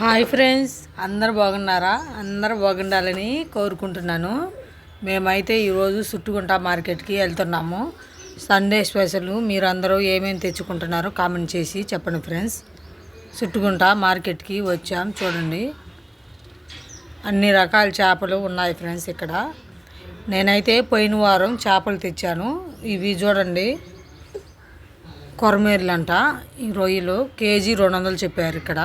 Hi friends అందరు బాగున్నారా? అందరు బాగుండాలని కోరుకుంటున్నాను. మేమైతే ఈరోజు చుట్టుకుంట మార్కెట్కి వెళ్తున్నాము. సండే స్పెషల్ మీరు అందరూ ఏమేమి తెచ్చుకుంటున్నారో కామెంట్ చేసి చెప్పండి ఫ్రెండ్స్. చుట్టుకుంట మార్కెట్కి వచ్చాం చూడండి. అన్ని రకాల చేపలు ఉన్నాయి ఫ్రెండ్స్ ఇక్కడ. నేనైతే పోయిన వారం చేపలు తెచ్చాను. ఇవి చూడండి. కొరమేర్లు అంట ఈ రొయ్యలు కేజీ రెండు వందలు చెప్పారు ఇక్కడ.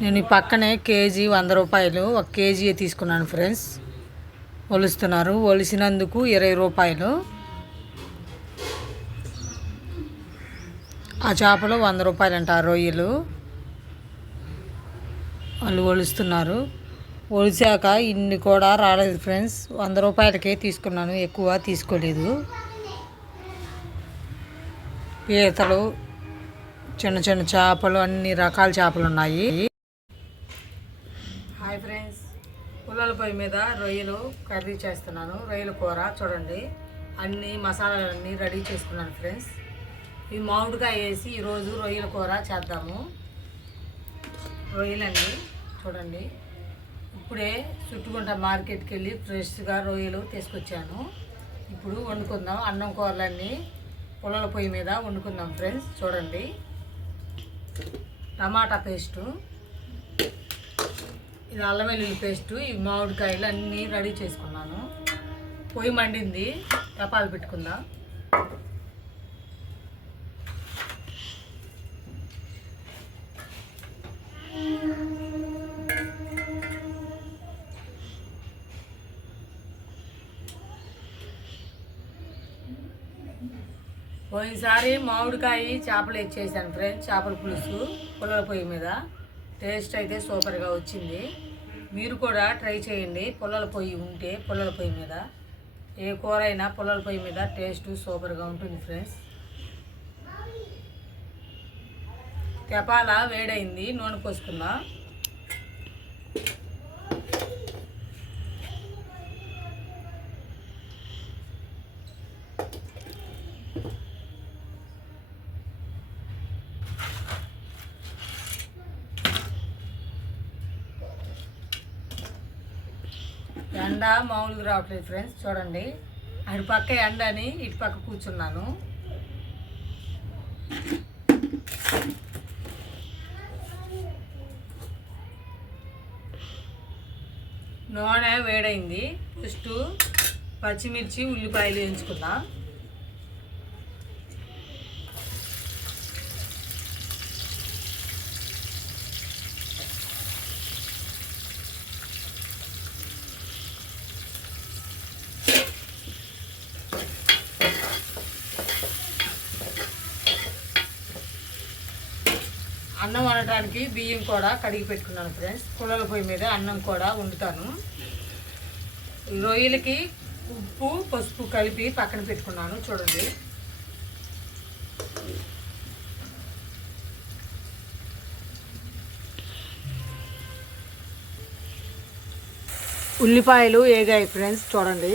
నేను ఈ పక్కనే కేజీ వంద రూపాయలు ఒక కేజీ తీసుకున్నాను ఫ్రెండ్స్. ఒలుస్తున్నారు. ఒలిసినందుకు ఇరవై రూపాయలు. ఆ చేపలు వంద రూపాయలు అంట ఆ రొయ్యలు. వాళ్ళు ఒలుస్తున్నారు. ఒలిచాక ఇన్ని కూడా రాలేదు ఫ్రెండ్స్. వంద రూపాయలకే తీసుకున్నాను. ఎక్కువ తీసుకోలేదు. పీతలు చిన్న చిన్న చేపలు అన్ని రకాల చేపలు ఉన్నాయి ఫ్రెండ్స్ పుల్లల పొయ్యి మీద రొయ్యలు కర్రీ చేస్తున్నాను. రొయ్యల కూర చూడండి. అన్ని మసాలాలన్నీ రెడీ చేసుకున్నాను ఫ్రెండ్స్. ఈ మామిడికాయ వేసి ఈరోజు రొయ్యల కూర చేద్దాము. రొయ్యలండి చూడండి. ఇప్పుడే చుట్టుకుంట మార్కెట్కి వెళ్ళి ఫ్రెష్గా రొయ్యలు తీసుకొచ్చాను. ఇప్పుడు వండుకుందాం. అన్నం కూరలన్నీ పుల్లల పొయ్యి మీద వండుకుందాం ఫ్రెండ్స్. చూడండి. Tomato paste. ఇది అల్లం వెల్లుల్లి పేస్ట్ ఈ మామిడికాయలు అన్నీ రెడీ చేసుకున్నాను. పొయ్యి మండింది. తపాలు పెట్టుకుందాం? పోయినసారి మామిడికాయ చేపలు ఇచ్చేసాను ఫ్రెండ్స్ చేపల పులుసు పుల్లల పొయ్యి మీద. టేస్ట్ అయితే సూపర్గా వచ్చింది. మీరు కూడా ట్రై చేయండి. పుల్లల పొయ్యి ఉంటే పుల్లల పొయ్యి మీద. ఏ కూర అయినా పుల్లల పొయ్యి మీద టేస్ట్ సూపర్గా ఉంటుంది ఫ్రెండ్స్. తెపాల వేడైంది. నూనె పోసుకుందాం. ఎండ మామూలుగా రావట్లేదు ఫ్రెండ్స్ చూడండి. అటు పక్క ఎండ అని ఇటు పక్క కూర్చున్నాను. నూనె వేడైంది. ఫస్ట్ పచ్చిమిర్చి ఉల్లిపాయలు వేయించుకుందాం అన్నం వండటానికి బియ్యం కూడా కడిగి పెట్టుకున్నాను ఫ్రెండ్స్ పుల్లల పొయ్యి మీద అన్నం కూడా వండుతాను. రొయ్యలకి ఉప్పు పసుపు కలిపి పక్కన పెట్టుకున్నాను చూడండి. ఉల్లిపాయలు ఏగాయి ఫ్రెండ్స్ చూడండి.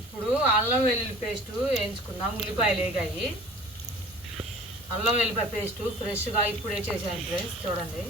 ఇప్పుడు అల్లం వెల్లుల్లి పేస్ట్ వేయించుకుందాం ఉల్లిపాయలు వేగాయి అల్లం వెల్లిపాయ పేస్ట్ ఫ్రెష్గా ఇప్పుడే చేశాను ఫ్రెండ్స్ చూడండి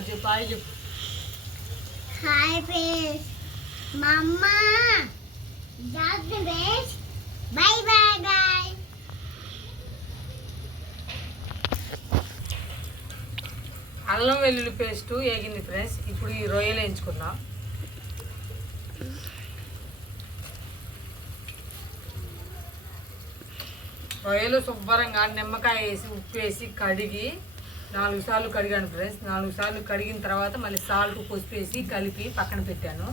అది పాయి చెప్పు హాయ్ ఫ్రెండ్స్ మా అమ్మ జాగ్రత్త ఫ్రెండ్స్ బై బై బై అల్లం వెల్లుల్లి పేస్ట్ వేగింది ఫ్రెండ్స్. ఇప్పుడు ఈ రొయ్యలు వేయించుకుందాం. రొయ్యలు శుభ్రంగా నిమ్మకాయ వేసి ఉప్పు వేసి కడిగి నాలుగు సార్లు కడిగాను ఫ్రెండ్స్. నాలుగు సార్లు కడిగిన తర్వాత మళ్ళీ సాల్ట్ పసుపు వేసి కలిపి పక్కన పెట్టాను.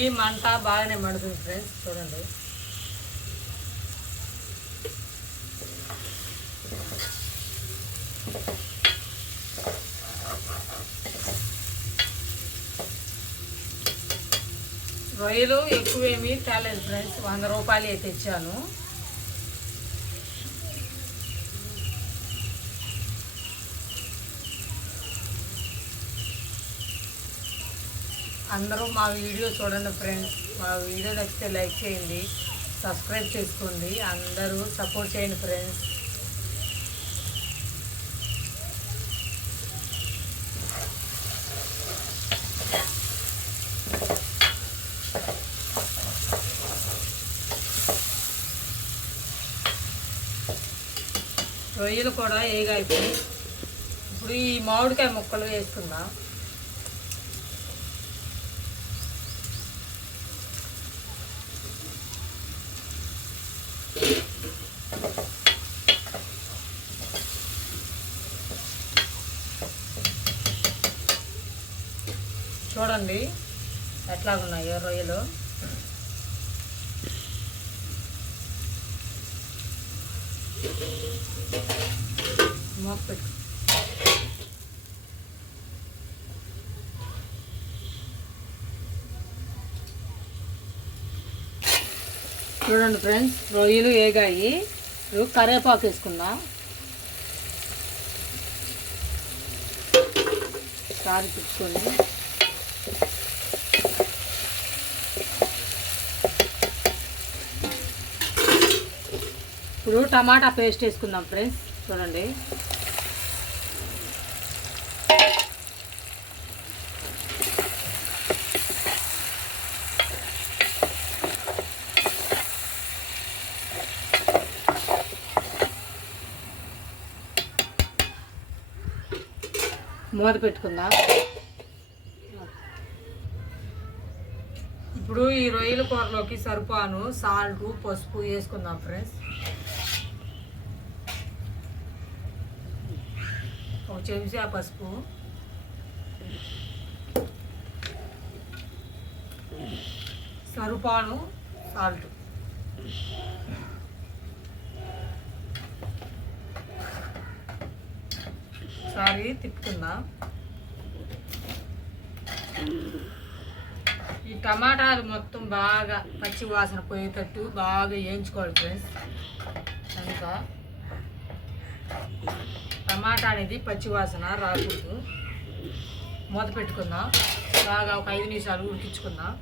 ఈ మంట బాగానే మండుతుంది ఫ్రెండ్స్ చూడండి. రొయ్యలు ఎక్కువేమీ తేలేదు ఫ్రెండ్స్ వంద రూపాయలు అయితే అందరూ మా వీడియో చూడండి ఫ్రెండ్స్. మా వీడియో నచ్చితే లైక్ చేయండి సబ్స్క్రైబ్ చేసుకోండి అందరూ సపోర్ట్ చేయండి ఫ్రెండ్స్. రొయ్యలు కూడా ఏగాయిపోయి ఇప్పుడు ఈ మామిడికాయ ముక్కలు వేసుకుందాం. చూడండి ఎట్లాగున్నాయో రొయ్యలు. మూత పెట్టు. చూడండి ఫ్రెండ్స్ రొయ్యలు ఏగాయి. కరివేపాకు వేసుకుందాం. సారి తిప్పుకొని ఇప్పుడు టమాటా పేస్ట్ వేసుకుందాం ఫ్రెండ్స్. చూడండి. మూత పెట్టుకుందాం. ఇప్పుడు ఈ రొయ్యల కూరలోకి సరిపాను సాల్ట్ పసుపు వేసుకుందాం ఫ్రెండ్స్. చెంచా పసుపు. సరుపాను సాల్ట్ ఒకసారి తిప్పుకుందాం? ఈ టమాటాలు మొత్తం బాగా పచ్చి వాసన పోయేటట్టు బాగా వేయించుకోవాలి ఫ్రెండ్స్. అంతా. టమాటా అనేది పచ్చివాసన రాకూడదు. మూత పెట్టుకుందాం. బాగా ఒక ఐదు నిమిషాలు ఉడికించుకుందాం.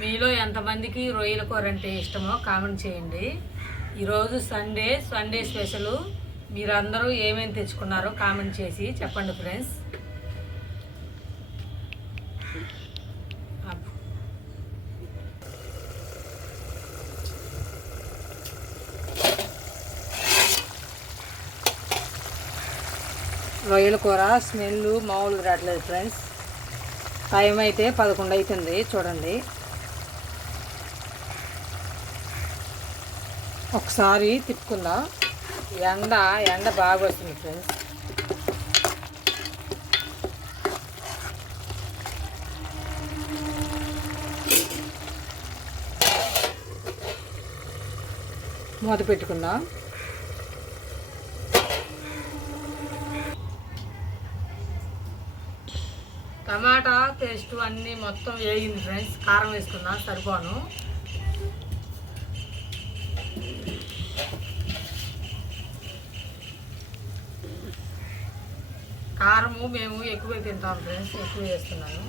మీలో ఎంతమందికి రొయ్యల కూర అంటే ఇష్టమో కామెంట్ చేయండి. ఈరోజు సండే సండే స్పెషల్. మీరందరూ ఏమేమి తెచ్చుకున్నారో కామెంట్ చేసి చెప్పండి ఫ్రెండ్స్. రొయ్యల కూర స్మెల్ మామూలుగా రావట్లేదు ఫ్రెండ్స్. టైం అయితే పదకొండు అవుతుంది చూడండి. ఒకసారి తిప్పుకుందాం. ఎండ ఎండ బాగా వస్తుంది ఫ్రెండ్స్. మూత పెట్టుకుందాం. టమాటా పేస్ట్ అన్నీ మొత్తం వేగింది ఫ్రెండ్స్. కారం వేసుకుందాం సరిపోను. కారము మేము ఎక్కువ తింటాం ఫ్రెండ్స్ ఎక్కువ వేస్తున్నాను.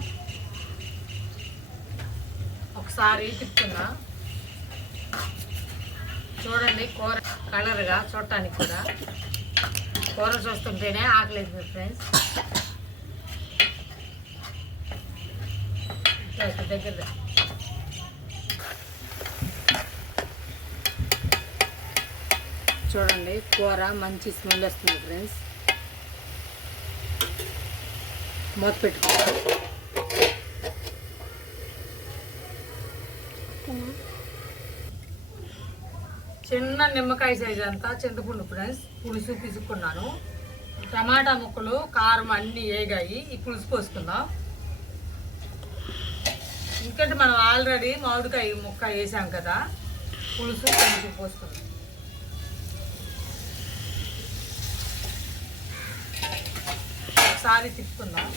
ఒకసారి తిప్పుతున్నా. చూడండి కూర కలర్గా చూడటానికి కూడా. కూర చూస్తుంటేనే ఆకలేదు ఫ్రెండ్స్. దగ్గర చూడండి కూర మంచి స్మెల్ వస్తుంది ఫ్రెండ్స్. మూత పెట్టుకుంటాం చిన్న నిమ్మకాయ సైజ్ అంతా చింతపండు ఫ్రెండ్స్ పులుసు పిసుకున్నాను టమాటా ముక్కలు కారం అన్నీ వేగాయి. ఈ పులుసు పోసుకుందాం. ఎందుకంటే మనం ఆల్రెడీ మామిడికాయ ముక్క వేసాం కదా పులుసు కొంచెం పోసుకుందాం. ఒకసారి తిప్పుకుందాం.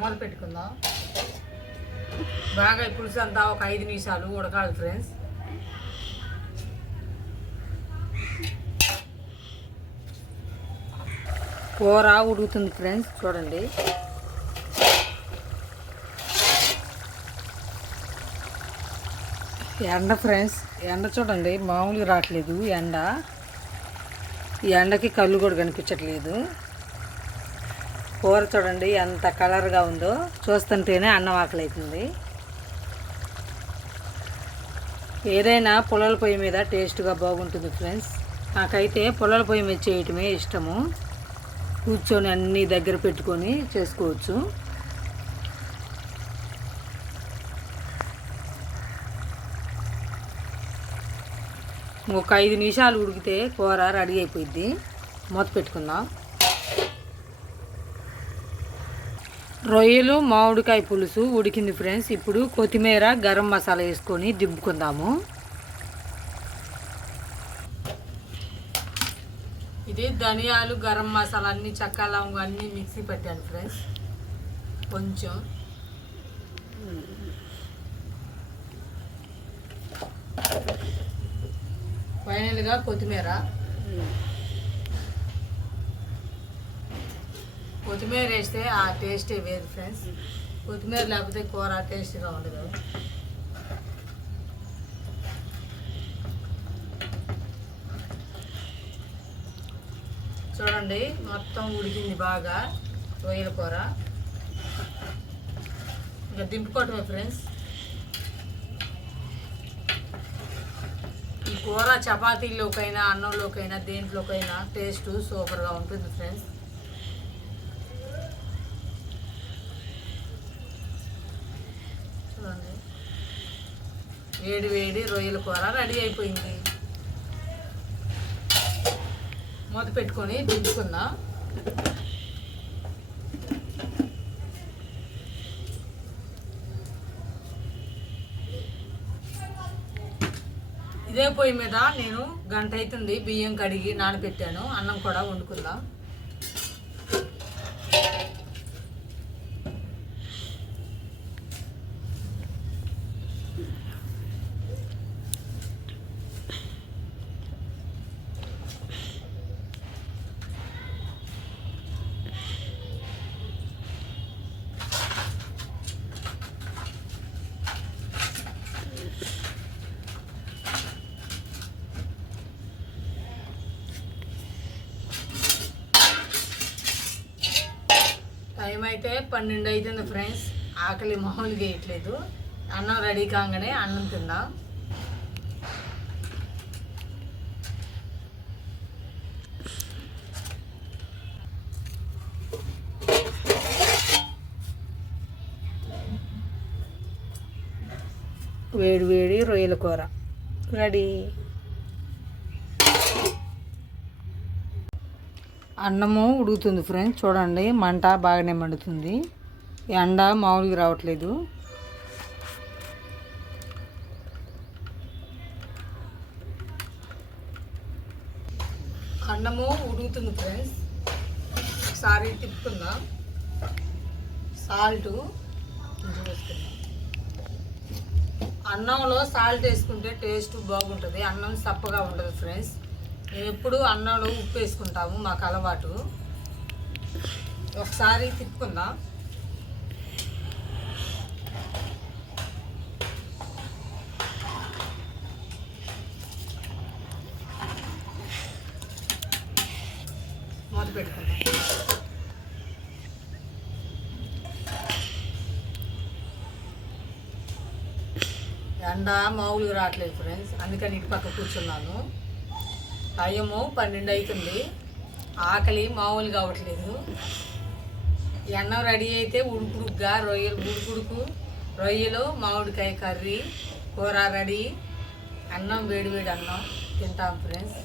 మొదలు పెట్టుకుందాం. బాగా పులుసు అంతా ఒక ఐదు నిమిషాలు ఉడకాలి ఫ్రెండ్స్. కూర ఉడుకుతుంది ఫ్రెండ్స్ చూడండి. ఎండ ఫ్రెండ్స్ ఎండ చూడండి మామూలుగా రావట్లేదు ఎండ. ఈ ఎండకి కళ్ళు కూడా కనిపించట్లేదు. కూర చూడండి ఎంత కలర్గా ఉందో. చూస్తుంటేనే అన్నం ఆకలి అవుతుంది ఏదైనా పొలాల పొయ్యి మీద టేస్ట్గా బాగుంటుంది ఫ్రెండ్స్. నాకైతే పొలాల పొయ్యి మీద చేయటమే ఇష్టము. కూర్చొని అన్నీ దగ్గర పెట్టుకొని చేసుకోవచ్చు. ఒక ఐదు నిమిషాలు ఉడికితే కూర రెడీ అయిపోయింది మూత పెట్టుకుందాం. రొయ్యలు మామిడికాయ పులుసు ఉడికింది ఫ్రెండ్స్. ఇప్పుడు కొత్తిమీర గరం మసాలా వేసుకొని దింపుకుందాము. ఇది ధనియాలు గరం మసాలా అన్ని చక్క లవంగం అన్ని మిక్సీ పెట్టాను ఫ్రెండ్స్. కొంచెం. ఫైనల్గా కొత్తిమీర. కొత్తిమీర వేస్తే ఆ టేస్టే వేరు ఫ్రెండ్స్ కొత్తిమీర లేకపోతే కూర టేస్ట్గా ఉండదు. చూడండి మొత్తం ఉడికింది బాగా రొయ్యల కూర. ఇంకా దింపుకోవటమే ఫ్రెండ్స్ ఈ కూర చపాతీలోకైనా అన్నంలోకైనా దేంట్లోకైనా టేస్ట్ సూపర్గా ఉంటుంది ఫ్రెండ్స్ చూడండి వేడి వేడి రొయ్యల కూర రెడీ అయిపోయింది. మూత పెట్టుకొని దించుకుందాం. ఇదే పొయ్యి మీద నేను గంట అవుతుంది బియ్యం కడిగి నానబెట్టాను. అన్నం కూడా వండుకుందాం టైం అయితే పన్నెండు అవుతుంది ఫ్రెండ్స్. ఆకలి మామూలుగా వేయట్లేదు. అన్నం రెడీ కాగానే అన్నం తిందాం. వేడి వేడి రొయ్యల కూర. రెడీ. అన్నము ఉడుకుతుంది ఫ్రెండ్స్ చూడండి మంట బాగానే మండుతుంది. ఎండ మామూలుగా రావట్లేదు. అన్నము ఉడుకుతుంది ఫ్రెండ్స్ ఒకసారి తిప్పుకుందాం. సాల్ట్. అన్నంలో సాల్ట్ వేసుకుంటే టేస్ట్ బాగుంటుంది. అన్నం సప్పగా ఉండదు ఫ్రెండ్స్ ఎప్పుడు అన్నంలో ఉప్పు వేసుకుంటాము మాకు అలవాటు. ఒకసారి తిప్పుకుందాం. మూత పెట్టుకుందాం ఎండ మామూలుగా రావట్లేదు ఫ్రెండ్స్ అందుకని ఇటు పక్క కూర్చున్నాను. టైము పన్నెండు అవుతుంది. ఆకలి మామూలు కావట్లేదు అన్నం రెడీ అయితే ఉడుకుడుగ్గా రొయ్యలు ఉడుకుడుకు రొయ్యలు మామిడికాయ కర్రీ కూర రెడీ. అన్నం వేడి వేడి అన్నం. తింటాం ఫ్రెండ్స్.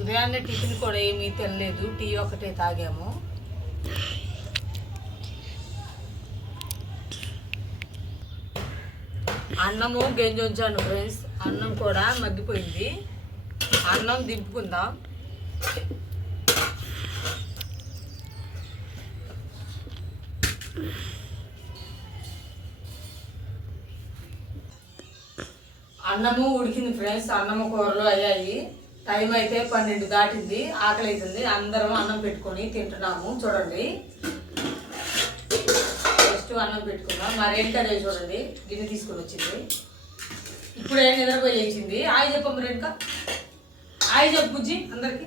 ఉదయాన్నే టిఫిన్ కూడా ఏమీ తినలేదు. టీ ఒకటే తాగాము. అన్నము గెంజి ఉంచాను ఫ్రెండ్స్. అన్నం కూడా మగ్గిపోయింది. అన్నం దింపుకుందాం. అన్నము ఉడికింది ఫ్రెండ్స్. అన్నము కూరలు అయ్యాయి. టైం అయితే పన్నెండు దాటింది. ఆకలి అవుతుంది అందరం అన్నం పెట్టుకొని తింటున్నాము. చూడండి. ఫస్ట్ అన్నం పెట్టుకున్నాం మరేంటనే చూడండి. గిన్నె తీసుకొని వచ్చింది. ఇప్పుడే నిద్రపోయి లేచింది. ఆయి చెప్పమ్మ రేణుక. ఆయి చెప్పు బుజ్జి అందరికి.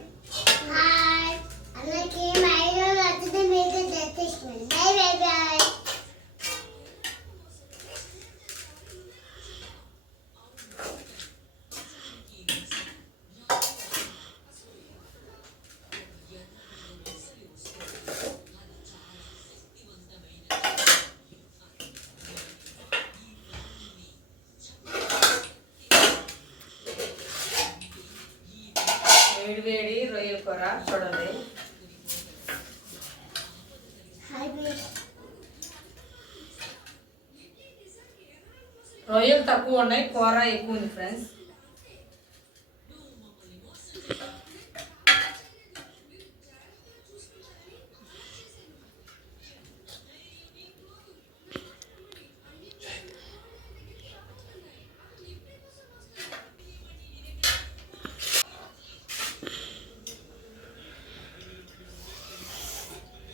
హాయ్. అందరికీ మా ఈరోజు వచ్చింది. మీకు బై బై వేడి వేడి రొయ్యల కూర చూడండి. రొయ్యలు తక్కువ ఉన్నాయి కూర ఎక్కువ ఉంది ఫ్రెండ్స్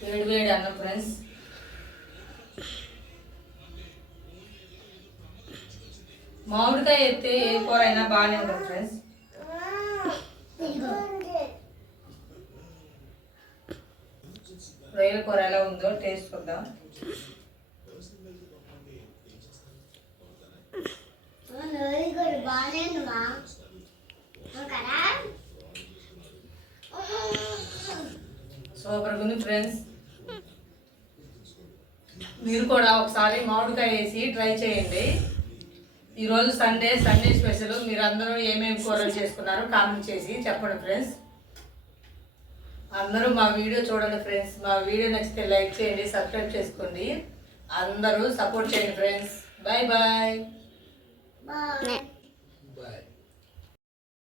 వేడి వేడి అన్నం ఫ్రెండ్స్ మామిడికాయ అయితే ఏ కూర అయినా బాగానే ఉంటుంది ఫ్రెండ్స్ రొయ్యల కూర ఎలా ఉందో టేస్ట్ చూద్దాం. సూపర్ బాగానే ఉంది ఫ్రెండ్స్ మీరు కూడా ఒకసారి మామిడికాయ వేసి ట్రై చేయండి. ఈరోజు సండే సండే స్పెషల్. మీరు అందరూ ఏమేమి కూరలు చేసుకున్నారో కామెంట్ చేసి చెప్పండి ఫ్రెండ్స్. అందరూ మా వీడియో చూడండి ఫ్రెండ్స్. మా వీడియో నచ్చితే లైక్ చేయండి సబ్స్క్రైబ్ చేసుకోండి. అందరూ సపోర్ట్ చేయండి ఫ్రెండ్స్. Bye bye. బాయ్.